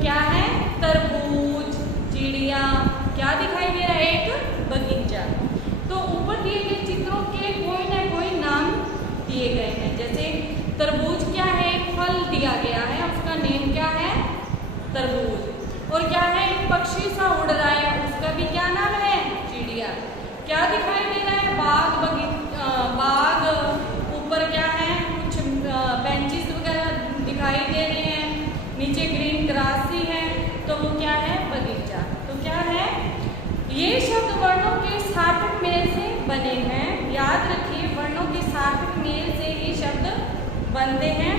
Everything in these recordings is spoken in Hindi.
क्या है? तरबूज, चिड़िया, क्या दिखाई दे रहा है? एक बगीचा। तो ऊपर दिए गए चित्रों के कोई ना कोई नाम दिए गए हैं। जैसे तरबूज क्या है? एक फल दिया गया है, उसका नेम क्या है? तरबूज। और क्या है? एक पक्षी सा उड़ रहा है, उसका भी क्या नाम है? चिड़िया। क्या दिखाई दे रहा है? बाग, ऊपर क्या है? कुछ बेंचेस वगैरह दिखाई दे रहे हैं, नीचे ग्रीन ग्रास ही है, तो वो क्या है? बगीचा। तो क्या है? ये शब्द वर्णों के सार्थक मेल से बने हैं। याद रखिए, वर्णों के सार्थक मेल से ये शब्द बनते हैं।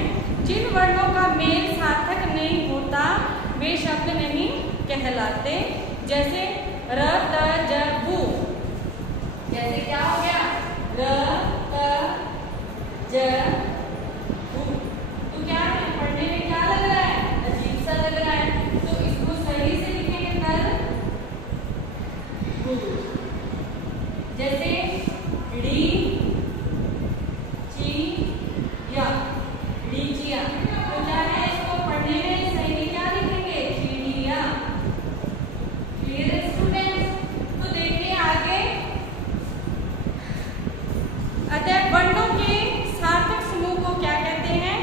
जिन वर्णों का मेल सार्थक नहीं होता वे शब्द नहीं कहलाते। जैसे र, त, ज, बु। जैसे क्या हो गया? र, त, ज, बु। तो क्या है? पढ़ने में क्या लग रहा है? अजीब सा लग रहा है। तो इसको सही से लिखेंगे तर, बु। जैसे ड़ी, ची, या, लीचिया। तो क्या है? इसको पढ़ने में सही में क्या लिखेंगे? चिड़िया। क्लियर है स्टूडेंट्स? तो देखिए आगे, अतः वर्णों के सार्थक समूह को क्या कहते हैं?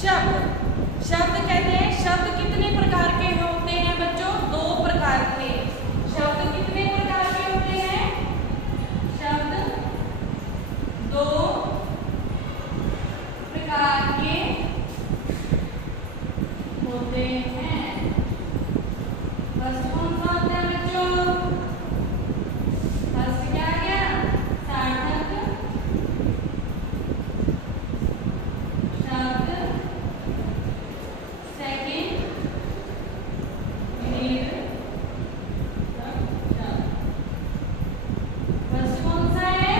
शब्द। शब्द कहते हैं। शब्द कितने प्रकार के होते हैं बच्चों? 2 प्रकार के। शब्द कितने प्रकार के होते हैं? शब्द 2 प्रकार के होते हैं। फर्स्ट कौन सा होता है बच्चों? फर्स्ट क्या आ गया? सार्थक शब्द। सेकंड निर्थक शब्द। फर्स्ट कौन सा है?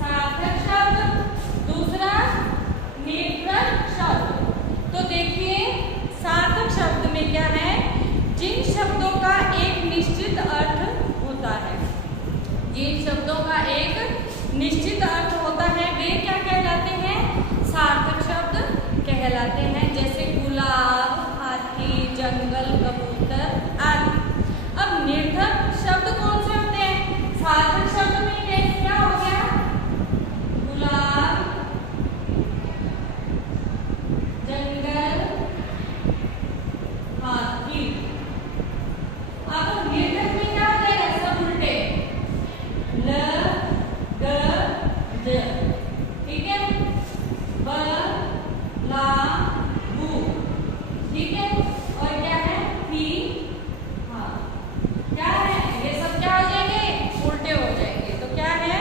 सार्थक शब्द। दूसरा निर्थक शब्द। तो देखिए, सार्थक शब्द में क्या है? जिन शब्दों का एक निश्चित अर्थ होता है, जिन शब्दों का एक निश्चित अर्थ होता है वे क्या कहलाते हैं? सार्थक शब्द कहलाते हैं। जैसे गुलाब, हाथी, जंगल, कबूतर आदि। अब निर्थक शब्द कौन से होते हैं? सार्थक शब्द में क्या हो गया? गुलाब, जंगल, हाथी। अब निर्थक में क्या हो जाएगा? सब उल्टे, ल, ग, ज। ठीक है? ब, ला, बु। ठीक है? और क्या है? पी, हा। क्या है? ये सब क्या हो जाएंगे? उल्टे हो जाएंगे। तो क्या है?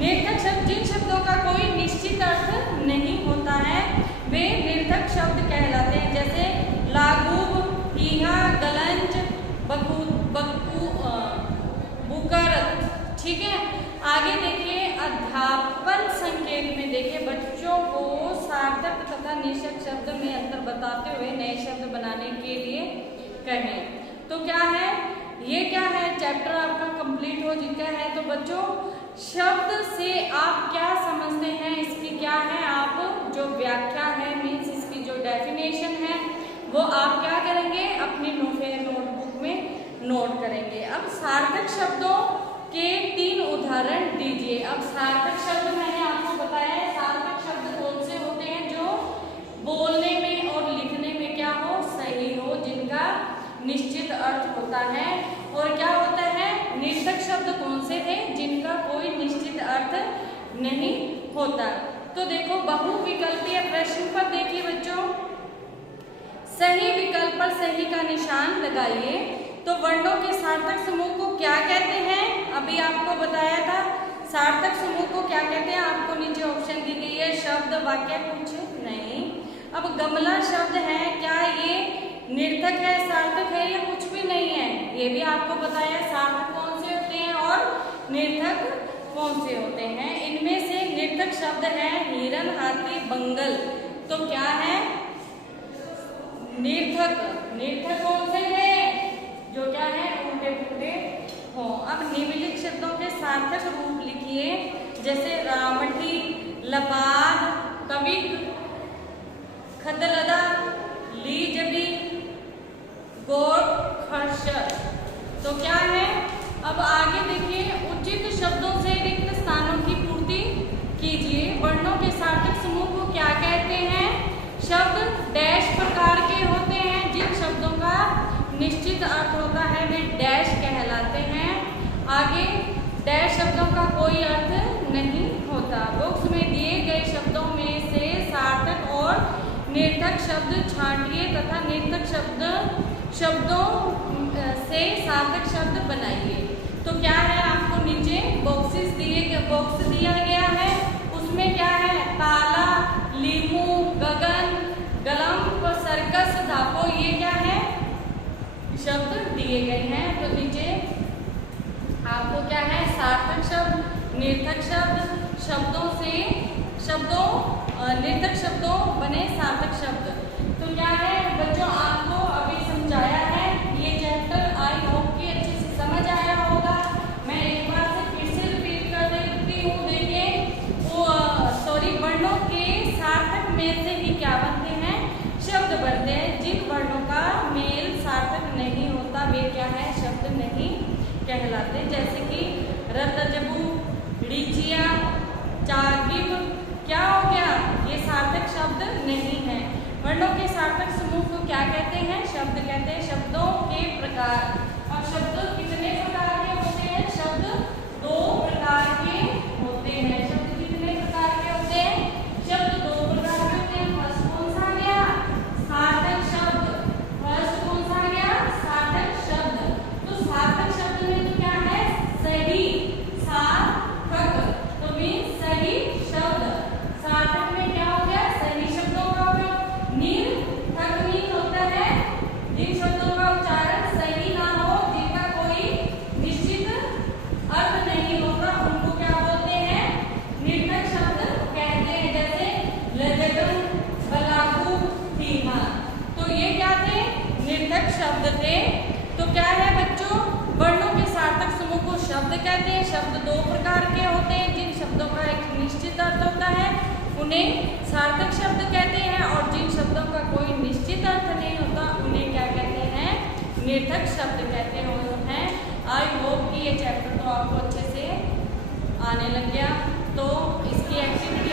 निर्थक शब्द जिन शब्दों का कोई निश्चित अर्थ नहीं होता है वे निर्थक शब्द कहलाते हैं। जैसे लागूब, पीहा, गलंज, बुकरत। ठीक है? आगे देखिए, अध्यापन संकेत में देखिए, बच्चों को सार्थक तथा निश्चय शब्द में अंतर बताते हुए नए शब्द बनाने के लिए कहें। तो क्या है? ये क्या है? चैप्टर आपका कंप्लीट हो चुका है। तो बच्चों, शब्द से आप क्या समझते हैं? इसकी क्या है? आप जो व्याख्या है, मीन्स इसकी जो डेफिनेशन है, वो आप क्या करेंगे? अपनी नोटबुक में नोट करेंगे। अब सार्थक शब्दों के 3 उदाहरण दीजिए। अब सार्थक शब्द मैंने आपको बताया है, सार्थक शब्द कौन से होते हैं? जो बोलने में और लिखने में क्या हो? सही हो, जिनका निश्चित अर्थ होता है। और क्या होता है? निर्थक शब्द कौन से थे? जिनका कोई निश्चित अर्थ नहीं होता। तो देखो, बहुविकल्पीय प्रश्न पर देखिए बच्चों, सही विकल्प पर सही का निशान लगाइए। तो वर्णों के सार्थक समूह को क्या कहते हैं? अभी आपको बताया था। सार्थक समूह को क्या कहते हैं? आपको नीचे ऑप्शन दी गई है, शब्द, वाक्य, कुछ नहीं। अब गमला शब्द है, क्या ये निर्थक है, सार्थक है, या कुछ भी नहीं है? ये भी आपको बताया है, सार्थक कौन से होते हैं और निर्थक कौन से होते हैं। इनमें से निर्थक शब्द है हिरन, हाथी, बंगल। तो क्या है? निर्थक। निर्थक कौन से हैं? जो क्या है? उल्टे पुल्टे हो। अब निम्नलिखित शब्दों के सार्थक रूप लिखिए। जैसे रामठी, लबाद, कविक, खदलदा, लीजबी, डैश शब्दों का कोई अर्थ नहीं होता। बुक्स में दिए गए शब्दों में से सार्थक और निर्थक शब्द छांटिए तथा निर्थक शब्दों से सार्थक शब्द बनाइए। तो क्या है, आपको नीचे बॉक्स दिया गया है, उसमें क्या है, ताला, लीमू, गगन, गलम, सर्कस, धापो, ये क्या है, शब्द दिए गए हैं। तो नीचे आपको क्या है, सार्थक शब्द, निर्थक शब्द, निर्थक शब्दों बने सार्थक शब्द। तो क्या है बच्चों, आपको अभी समझाया है, ये चैप्टर आई होप कि अच्छे से समझ आया होगा। मैं एक बार से फिर से रिपीट कर देती हूँ। देखिए वर्णों के सार्थक में से ही क्या बनते हैं, शब्द बनते हैं। जिन वर्णों का मेल सार्थक नहीं होता वे क्या है, शब्द नहीं कहलाते। जैसे कि रतजबू, रीचिया, चागिब, क्या हो गया, ये सार्थक शब्द नहीं है। वर्णों के सार्थक समूह को क्या कहते हैं, शब्द कहते हैं। शब्दों के प्रकार, और शब्द कितने प्रकार के होते हैं, शब्द 2 प्रकार के होते हैं। शब्द कितने प्रकार के होते हैं, शब्द 2 प्रकार के होते हैं। फर्स्ट कौन सा गया, सार्थक शब्द। फर्स्ट कौन सा गया, सार्थक शब्द। तो सार्थक शब्द में तो क्या है, सही, सार्थक तो मीन सही शब्द। सार्थक में क्या हो गया, सही शब्दों का उपयोग। निर्थक मीन होता है जिन शब्दों का उच्चारण सही ना हो, जिनका कोई निश्चित अर्थ नहीं होता, उनको क्या बोलते हैं, निर्थक शब्द कहते हैं। जैसे लजगन, बलागु, धीमा, तो ये क्या थे, निर्थक शब्द थे। तो क्या है बच्चों, वर्णों के सार्थक समूह को शब्द कहते हैं। शब्द 2 प्रकार के होते हैं। जिन शब्दों का एक निश्चित अर्थ होता है उन्हें सार्थक शब्द कहते हैं, और जिन शब्दों का कोई निश्चित अर्थ नहीं होता उन्हें क्या कहते हैं, निर्थक शब्द कहते हैं। आई होप कि ये चैप्टर तो आपको अच्छे से आने लग गया। तो इसकी एक्टिविटी